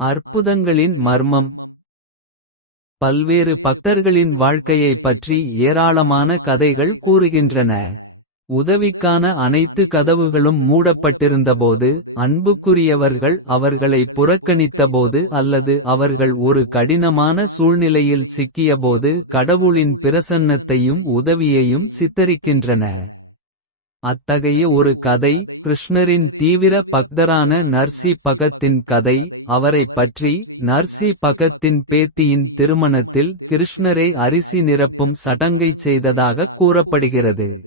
அற்புதங்களின் மர்மம் பல்வேறு பக்தர்களின் வாழ்க்கையைப் பற்றி ஏராளமான கதைகள் கூறுகின்றன. உதவிக்கான அனைத்து கதவுகளும் மூடப்பட்டிருந்தபோது. அன்புக்குரியவர்கள் அவர்களை புறக்கணித்தபோது அல்லது அவர்கள் ஒரு கடினமான சூழ்நிலையில் சிக்கியபோது கடவுளின் பிரசன்னத்தையும் உதவியையும் சித்தரிக்கின்றன. அத்தகைய ஒரு கதை கிருஷ்ணரின் தீவிர பக்தரான நர்சி பகத்தின் கதை. அவரைப் பற்றி நர்சி பகத்தின் பேத்தியின் திருமணத்தில். கிருஷ்ணரை அரிசி நிரப்பும் சடங்கைச் செய்ததாகக் கூறப்படுகிறது.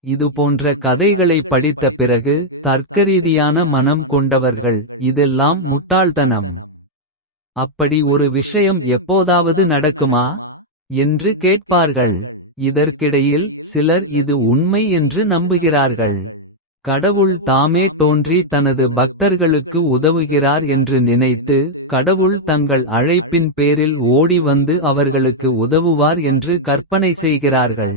இதுபோன்ற கதைகளை படித்த பிறகு தர்க்கரீதியான மனம் கொண்டவர்கள். இதெல்லாம் முட்டாள்தனம். அப்படி ஒரு விஷயம் எப்போதாவது நடக்குமா. என்று கேட்பார்கள். இதற்கிடையில் சிலர் இது உண்மை என்று நம்புகிறார்கள். கடவுள் தாமே தோன்றி தனது பக்தர்களுக்கு உதவுகிறார் என்று நினைத்து. கடவுள் தங்கள் அழைப்பின் பேரில் ஓடி வந்து அவர்களுக்கு உதவுவார் என்று கற்பனை செய்கிறார்கள்.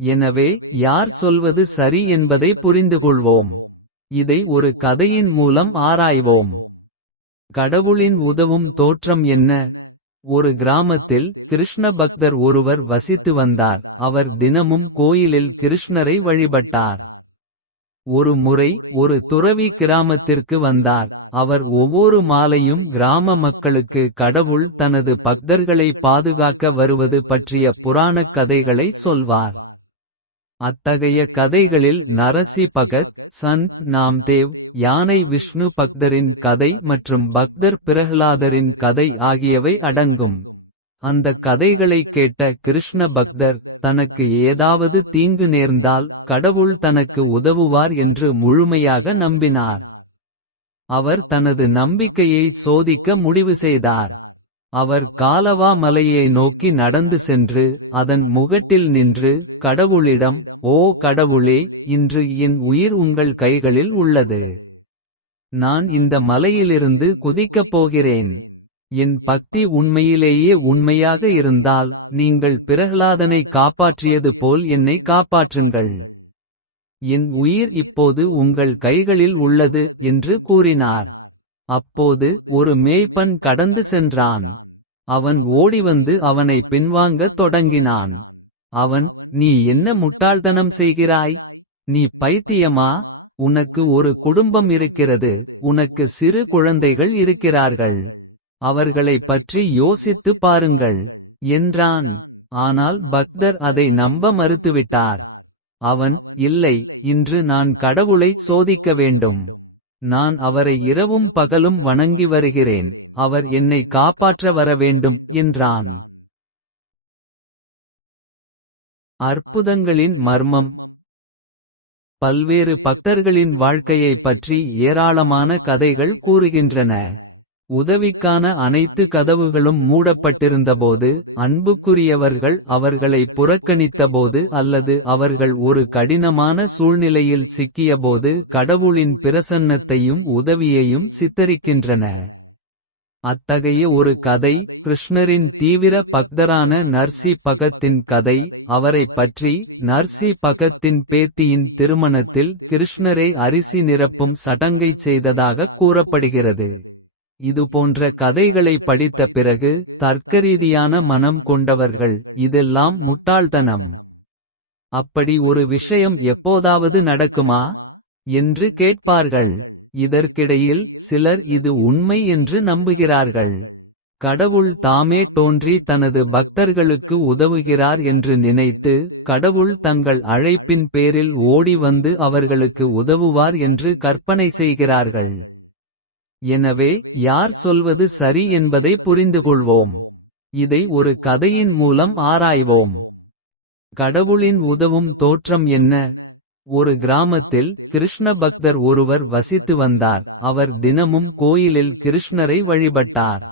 எனவே யார் சொல்வது சரி என்பதை புரிந்துகொள்வோம். இதை ஒரு கதையின் மூலம் ஆராய்வோம். கடவுளின் உதவும் தோற்றம் என்ன. ஒரு கிராமத்தில் கிருஷ்ண பக்தர் ஒருவர் வசித்து வந்தார். அவர் தினமும் கோயிலில் கிருஷ்ணரை வழிபட்டார். ஒரு முறை ஒரு துறவி கிராமத்திற்கு வந்தார். அவர் ஒவ்வொரு மாலையும் கிராம மக்களுக்கு கடவுள் தனது பக்தர்களை பாதுகாக்க வருவது பற்றிய புராணக் கதைகளை சொல்வார். அத்தகைய கதைகளில் நரசி பகத் சந்த் நாம்தேவ் யானை விஷ்ணு பக்தரின் கதை மற்றும் பக்தர் பிரஹ்லாதரின் கதை ஆகியவை அடங்கும். அந்தக் கதைகளைக் கேட்ட கிருஷ்ண பக்தர் தனக்கு ஏதாவது தீங்கு நேர்ந்தால் கடவுள் தனக்கு உதவுவார் என்று முழுமையாக நம்பினார். அவர் தனது நம்பிக்கையை சோதிக்க முடிவு செய்தார். அவர் காலவா மலையை நோக்கி நடந்து சென்று அதன் முகட்டில் நின்று கடவுளிடம் ஓ கடவுளே இன்று என் உயிர் உங்கள் கைகளில் உள்ளது. நான் இந்த மலையிலிருந்து குதிக்கப் போகிறேன். என் பக்தி உண்மையிலேயே உண்மையாக இருந்தால் நீங்கள் பிரஹ்லாதனை காப்பாற்றியது போல் என்னை காப்பாற்றுங்கள். என் உயிர் இப்போது உங்கள் கைகளில் உள்ளது என்று கூறினார். அப்போது ஒரு மேய்ப்பன் கடந்து சென்றான். அவன் ஓடிவந்து அவனை பின்வாங்கத் தொடங்கினான். அவன் நீ என்ன முட்டாள்தனம் செய்கிறாய். நீ பைத்தியமா உனக்கு ஒரு குடும்பம் இருக்கிறது. உனக்கு சிறு குழந்தைகள் இருக்கிறார்கள். அவர்களைப் பற்றி யோசித்து பாருங்கள். என்றான் ஆனால் பக்தர் அதை நம்ப மறுத்துவிட்டார். அவன் இல்லை இன்று நான் கடவுளை சோதிக்க வேண்டும். நான் அவரை இரவும் பகலும் வணங்கி வருகிறேன். அவர் என்னை காப்பாற்ற வர வேண்டும் என்றான். அற்புதங்களின் மர்மம் பல்வேறு பக்தர்களின் வாழ்க்கையைப் பற்றி ஏராளமான கதைகள் கூறுகின்றன. உதவிக்கான அனைத்து கதவுகளும் மூடப்பட்டிருந்தபோது. அன்புக்குரியவர்கள் அவர்களை புறக்கணித்தபோது அல்லது அவர்கள் ஒரு கடினமான சூழ்நிலையில் சிக்கியபோது கடவுளின் பிரசன்னத்தையும் உதவியையும் சித்தரிக்கின்றன. அத்தகைய ஒரு கதை கிருஷ்ணரின் தீவிர பக்தரான நர்சி பகத்தின் கதை. அவரைப் பற்றி நர்சி பகத்தின் பேத்தியின் திருமணத்தில். கிருஷ்ணரை அரிசி நிரப்பும் சடங்கைச் செய்ததாகக் கூறப்படுகிறது. இது போன்ற கதைகளை படித்த பிறகு தர்க்கரீதியான மனம் கொண்டவர்கள். இதெல்லாம் முட்டாள்தனம். அப்படி ஒரு விஷயம் எப்போதாவது நடக்குமா. என்று கேட்பார்கள். இதற்கிடையில் சிலர் இது உண்மை என்று நம்புகிறார்கள். கடவுள் தாமே தோன்றி தனது பக்தர்களுக்கு உதவுகிறார் என்று நினைத்து. கடவுள் தங்கள் அழைப்பின் பேரில் ஓடி வந்து அவர்களுக்கு உதவுவார் என்று கற்பனை செய்கிறார்கள். எனவே யார் சொல்வது சரி என்பதை புரிந்துகொள்வோம். இதை ஒரு கதையின் மூலம் ஆராய்வோம். கடவுளின் உதவும் தோற்றம் என்ன. ஒரு கிராமத்தில் கிருஷ்ண பக்தர் ஒருவர் வசித்து வந்தார். அவர் தினமும் கோயிலில் கிருஷ்ணரை வழிபட்டார்.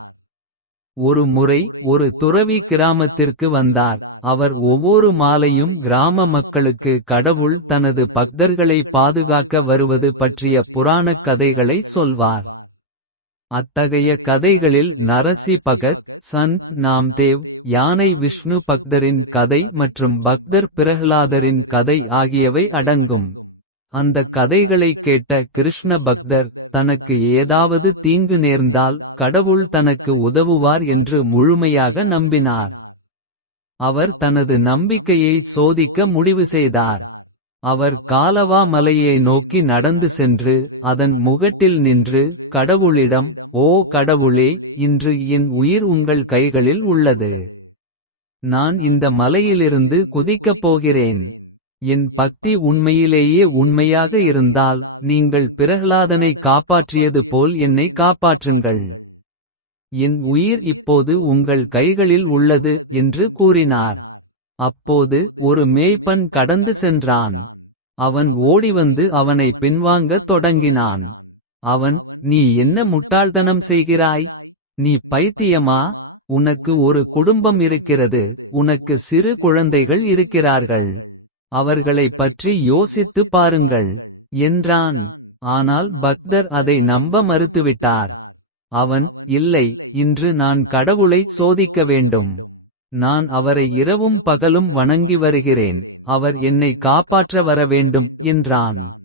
ஒரு முறை ஒரு துறவி கிராமத்திற்கு வந்தார். அவர் ஒவ்வொரு மாலையும் கிராம மக்களுக்கு கடவுள் தனது பக்தர்களை பாதுகாக்க வருவது பற்றிய புராணக் கதைகளை சொல்வார். அத்தகைய கதைகளில் நரசி பகத் சந்த் நாம்தேவ் யானை விஷ்ணு பக்தரின் கதை மற்றும் பக்தர் பிரஹ்லாதரின் கதை ஆகியவை அடங்கும். அந்தக் கதைகளைக் கேட்ட கிருஷ்ண பக்தர் தனக்கு ஏதாவது தீங்கு நேர்ந்தால் கடவுள் தனக்கு உதவுவார் என்று முழுமையாக நம்பினார். அவர் தனது நம்பிக்கையை சோதிக்க முடிவு செய்தார். அவர் காலவா மலையை நோக்கி நடந்து சென்று அதன் முகட்டில் நின்று கடவுளிடம் ஓ கடவுளே இன்று என் உயிர் உங்கள் கைகளில் உள்ளது. நான் இந்த மலையிலிருந்து குதிக்கப் போகிறேன். என் பக்தி உண்மையிலேயே உண்மையாக இருந்தால் நீங்கள் பிரஹ்லாதனை காப்பாற்றியது போல் என்னை காப்பாற்றுங்கள். என் உயிர் இப்போது உங்கள் கைகளில் உள்ளது என்று கூறினார். அப்போது ஒரு மேய்ப்பன் கடந்து சென்றான். அவன் ஓடிவந்து அவனை பின்வாங்கத் தொடங்கினான். அவன் நீ என்ன முட்டாள்தனம் செய்கிறாய். நீ பைத்தியமா உனக்கு ஒரு குடும்பம் இருக்கிறது. உனக்கு சிறு குழந்தைகள் இருக்கிறார்கள். அவர்களைப் பற்றி யோசித்து பாருங்கள். என்றான் ஆனால் பக்தர் அதை நம்ப மறுத்துவிட்டார். அவன் இல்லை இன்று நான் கடவுளை சோதிக்க வேண்டும். நான் அவரை இரவும் பகலும் வணங்கி வருகிறேன். அவர் என்னை காப்பாற்ற வர வேண்டும் என்றான்.